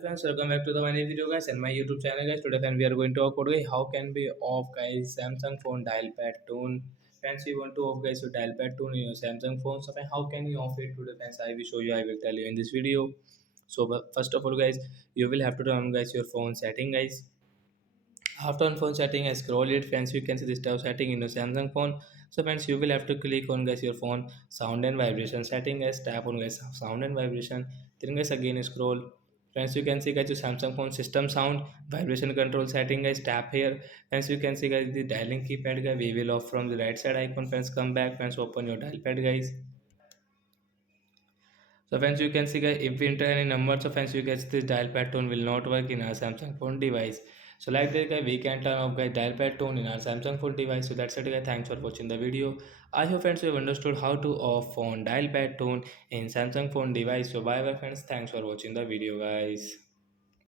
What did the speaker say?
Friends, welcome back to the my new video guys and my YouTube channel guys. Today then we are going to talk about how can we off guys Samsung phone dial pad tone. Friends, you want to off guys your dial pad tone in your Samsung phone. So how can you off it today? Friends, I will show you. I will tell you in this video. So but first of all guys, you will have to turn guys your phone setting guys. After on phone setting, I scroll it, friends. You can see this tab setting in your Samsung phone. So friends, you will have to click on guys your phone sound and vibration setting guys. Tap on guys sound and vibration. Then guys again scroll. Friends, you can see guys your Samsung phone system sound vibration control setting guys. Tap here. Friends, you can see guys the dialing keypad guys. We will off from the right side icon. Friends, come back. Friends, open your dial pad guys. So friends, you can see guys, if we enter any number, so friends, you guys this dial pad tone will not work in our Samsung phone device. So like that guys, we can turn off guys dial pad tone in our Samsung phone device. So that's it guys. Thanks for watching the video. I hope friends you have understood how to off phone dial pad tone in Samsung phone device. So bye bye friends. Thanks for watching the video guys.